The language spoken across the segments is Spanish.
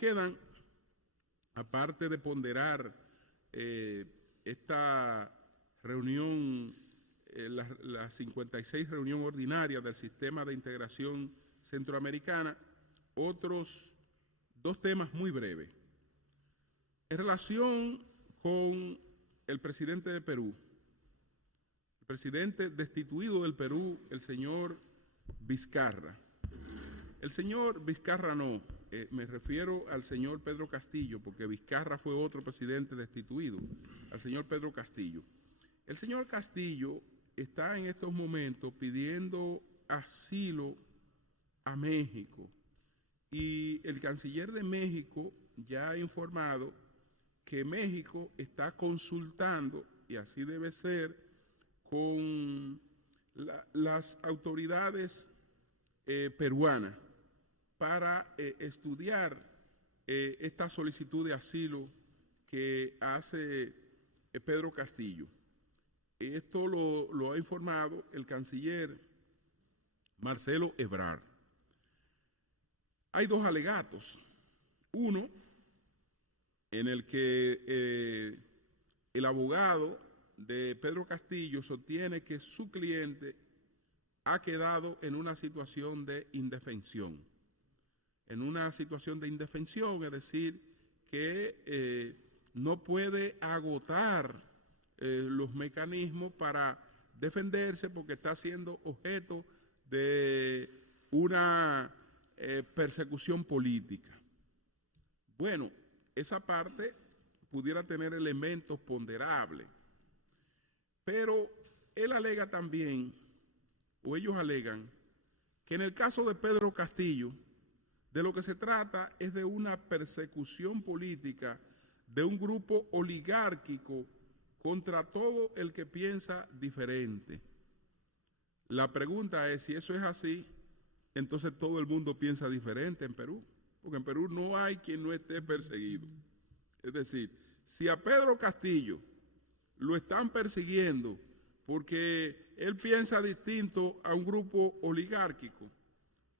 quedan, aparte de ponderar esta reunión, la 56 reunión ordinaria del Sistema de Integración Centroamericana, otros dos temas muy breves. En relación con el presidente de Perú, el presidente destituido del Perú, el señor Vizcarra. El señor Vizcarra no, me refiero al señor Pedro Castillo, porque Vizcarra fue otro presidente destituido, al señor Pedro Castillo. El señor Castillo está en estos momentos pidiendo asilo a México y el canciller de México ya ha informado que México está consultando, y así debe ser, con las autoridades peruanas para estudiar esta solicitud de asilo que hace Pedro Castillo. Esto lo ha informado el canciller Marcelo Ebrard. Hay dos alegatos. Uno, en el que el abogado de Pedro Castillo sostiene que su cliente ha quedado en una situación de indefensión. En una situación de indefensión, es decir, que no puede agotar los mecanismos para defenderse porque está siendo objeto de una persecución política. Bueno, esa parte pudiera tener elementos ponderables, pero él alega también, o ellos alegan, que en el caso de Pedro Castillo, de lo que se trata es de una persecución política de un grupo oligárquico contra todo el que piensa diferente. La pregunta es, si eso es así, entonces todo el mundo piensa diferente en Perú, porque en Perú no hay quien no esté perseguido. Es decir, si a Pedro Castillo lo están persiguiendo porque él piensa distinto a un grupo oligárquico,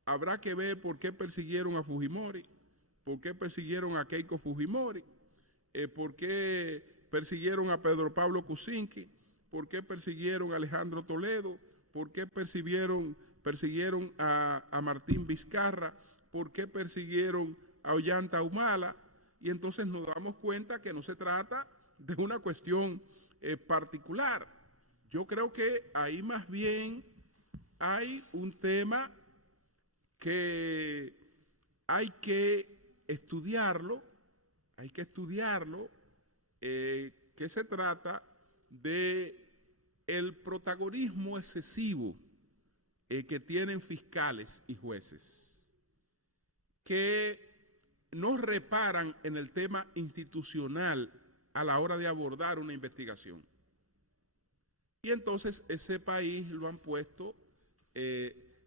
habrá que ver por qué persiguieron a Fujimori, por qué persiguieron a Keiko Fujimori, por qué persiguieron a Pedro Pablo Kuczynski, por qué persiguieron a Alejandro Toledo, por qué persiguieron a Martín Vizcarra, por qué persiguieron a Ollanta Humala, y entonces nos damos cuenta que no se trata de una cuestión particular. Yo creo que ahí más bien hay un tema que hay que estudiarlo, que se trata de el protagonismo excesivo que tienen fiscales y jueces, que no reparan en el tema institucional a la hora de abordar una investigación. Y entonces ese país lo han puesto,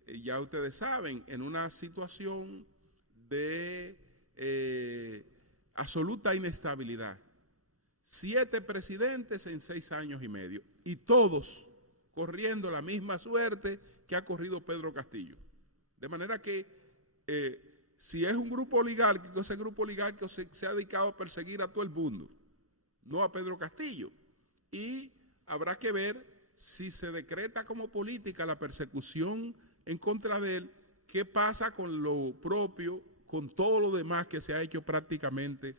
ya ustedes saben, en una situación de absoluta inestabilidad. 7 presidentes en 6 años y medio, y todos corriendo la misma suerte que ha corrido Pedro Castillo. De manera que si es un grupo oligárquico, ese grupo oligárquico se ha dedicado a perseguir a todo el mundo, no a Pedro Castillo. Y habrá que ver si se decreta como política la persecución en contra de él, qué pasa con lo propio, con todo lo demás que se ha hecho prácticamente,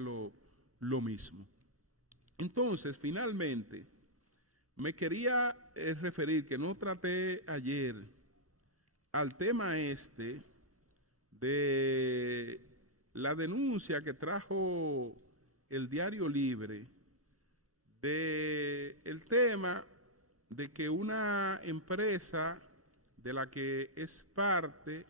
lo mismo. Entonces, finalmente, me quería referir, que no traté ayer, al tema de la denuncia que trajo el Diario Libre, del tema de que una empresa de la que es parte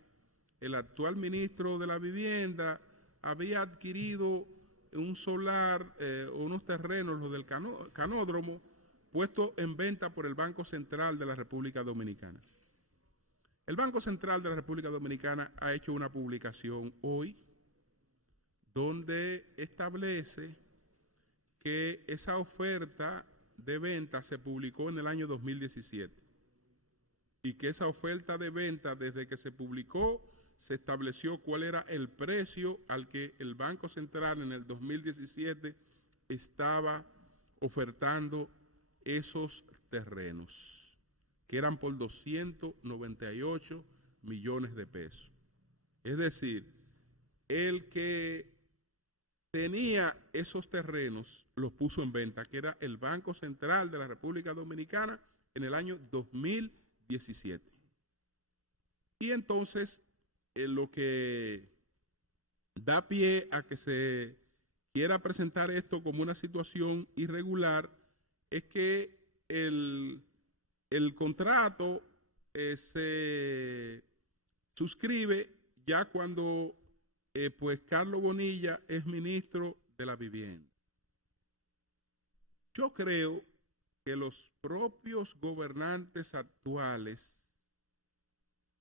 el actual ministro de la Vivienda había adquirido un solar, unos terrenos, los del canódromo, puestos en venta por el Banco Central de la República Dominicana. El Banco Central de la República Dominicana ha hecho una publicación hoy donde establece que esa oferta de venta se publicó en el año 2017 y que esa oferta de venta, desde que se publicó se estableció cuál era el precio al que el Banco Central en el 2017 estaba ofertando esos terrenos, que eran por 298 millones de pesos. Es decir, el que tenía esos terrenos los puso en venta, que era el Banco Central de la República Dominicana en el año 2017. Y entonces, lo que da pie a que se quiera presentar esto como una situación irregular es que el contrato se suscribe ya cuando pues Carlos Bonilla es ministro de la Vivienda. Yo creo que los propios gobernantes actuales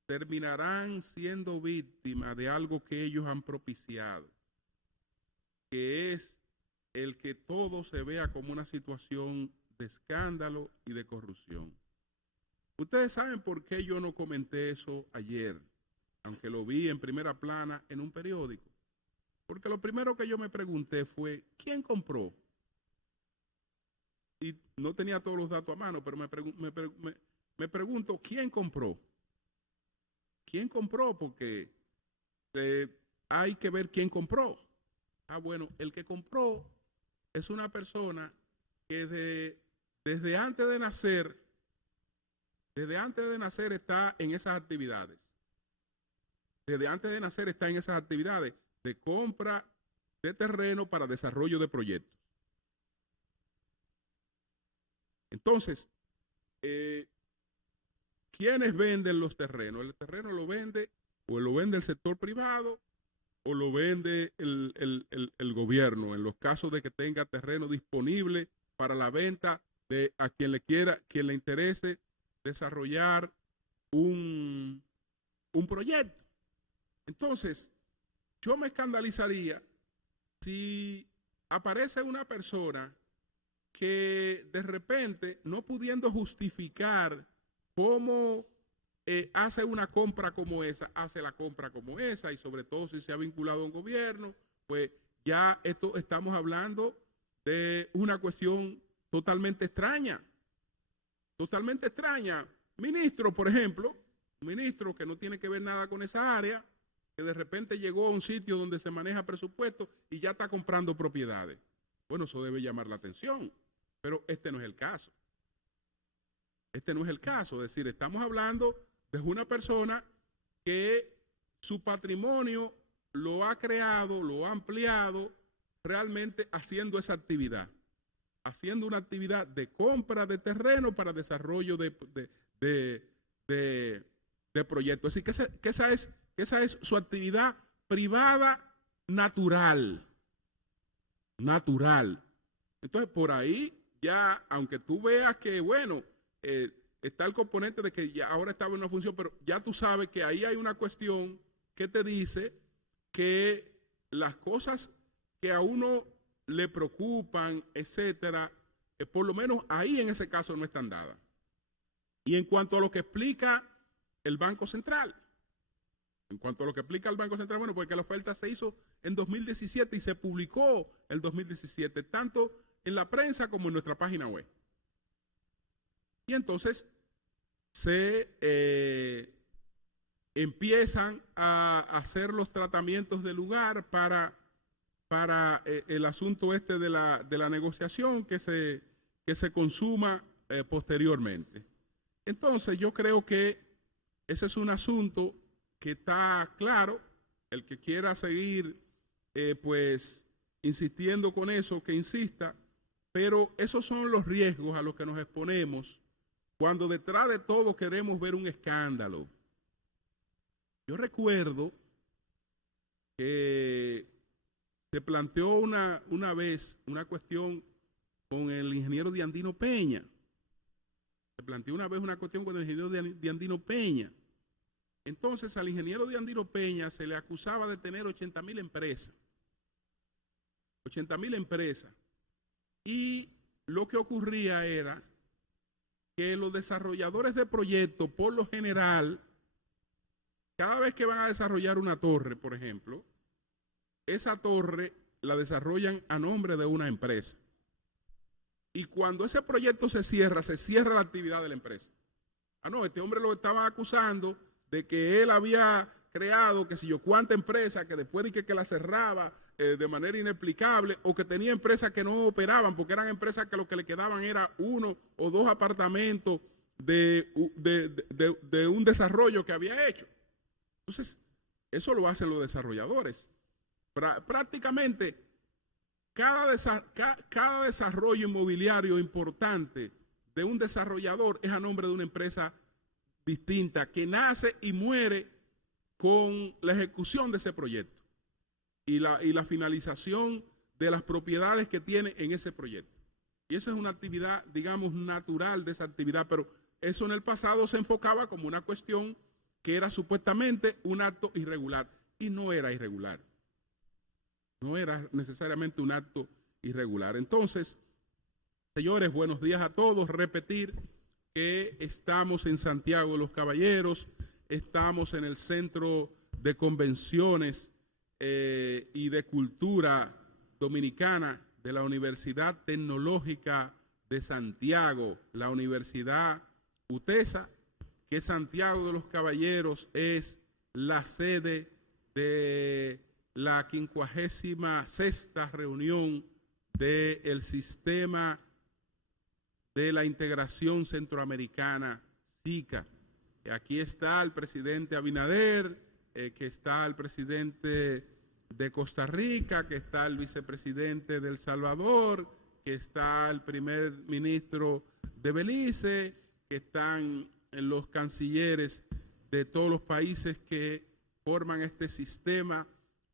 terminarán siendo víctimas de algo que ellos han propiciado, que es el que todo se vea como una situación de escándalo y de corrupción. Ustedes saben por qué yo no comenté eso ayer, aunque lo vi en primera plana en un periódico. Porque lo primero que yo me pregunté fue, ¿quién compró? Y no tenía todos los datos a mano, pero me pregunto, ¿quién compró? ¿Quién compró? Porque hay que ver quién compró. Ah, bueno, el que compró es una persona que desde antes de nacer está en esas actividades. Desde antes de nacer está en esas actividades de compra de terreno para desarrollo de proyectos. Entonces, ¿quiénes venden los terrenos? El terreno lo vende el sector privado o lo vende el gobierno, en los casos de que tenga terreno disponible para la venta a quien le interese desarrollar un proyecto. Entonces, yo me escandalizaría si aparece una persona que de repente, no pudiendo justificar cómo hace una compra como esa, hace la compra como esa, y sobre todo si se ha vinculado a un gobierno, pues ya estamos hablando de una cuestión totalmente extraña. Totalmente extraña. Ministro, por ejemplo, un ministro que no tiene que ver nada con esa área, que de repente llegó a un sitio donde se maneja presupuesto y ya está comprando propiedades. Bueno, eso debe llamar la atención, pero este no es el caso. Este no es el caso, es decir, estamos hablando de una persona que su patrimonio lo ha creado, lo ha ampliado realmente haciendo esa actividad, haciendo una actividad de compra de terreno para desarrollo de proyectos. Así que esa es su actividad privada natural. Entonces, por ahí ya, aunque tú veas que, bueno, está el componente de que ya ahora estaba en una función, pero ya tú sabes que ahí hay una cuestión que te dice que las cosas que a uno le preocupan, etcétera, por lo menos ahí en ese caso no están dadas. Y en cuanto a lo que explica el Banco Central, bueno, porque la oferta se hizo en 2017 y se publicó el 2017, tanto en la prensa como en nuestra página web. Y entonces se empiezan a hacer los tratamientos del lugar para el asunto este de la negociación que se consuma posteriormente. Entonces yo creo que ese es un asunto que está claro. El que quiera seguir pues insistiendo con eso, que insista, pero esos son los riesgos a los que nos exponemos cuando detrás de todo queremos ver un escándalo. Yo recuerdo que se planteó una vez una cuestión con el ingeniero Diandino Peña. Entonces al ingeniero Diandino Peña se le acusaba de tener 80,000 empresas. 80,000 empresas. Y lo que ocurría era que los desarrolladores de proyectos, por lo general, cada vez que van a desarrollar una torre, por ejemplo, esa torre la desarrollan a nombre de una empresa. Y cuando ese proyecto se cierra la actividad de la empresa. Ah, no, este hombre lo estaban acusando de que él había creado, que si yo cuánta empresa, que después de que la cerraba de manera inexplicable, o que tenía empresas que no operaban, porque eran empresas que lo que le quedaban era 1 o 2 apartamentos de un desarrollo que había hecho. Entonces, eso lo hacen los desarrolladores. Prácticamente, cada desarrollo inmobiliario importante de un desarrollador es a nombre de una empresa distinta que nace y muere con la ejecución de ese proyecto y la finalización de las propiedades que tiene en ese proyecto. Y esa es una actividad, digamos, natural de esa actividad, pero eso en el pasado se enfocaba como una cuestión que era supuestamente un acto irregular, y no era irregular. No era necesariamente un acto irregular. Entonces, señores, buenos días a todos. Repetir que estamos en Santiago de los Caballeros, estamos en el Centro de Convenciones y de Cultura Dominicana de la Universidad Tecnológica de Santiago, la Universidad UTESA, que Santiago de los Caballeros es la sede de la 56ª reunión del Sistema de la Integración Centroamericana, SICA. Aquí está el presidente Abinader, que está el presidente de Costa Rica, que está el vicepresidente de El Salvador, que está el primer ministro de Belice, que están los cancilleres de todos los países que forman este sistema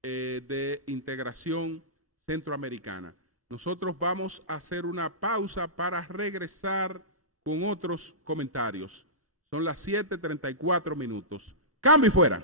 de integración centroamericana. Nosotros vamos a hacer una pausa para regresar con otros comentarios. Son las 7:34. Cambio y fuera.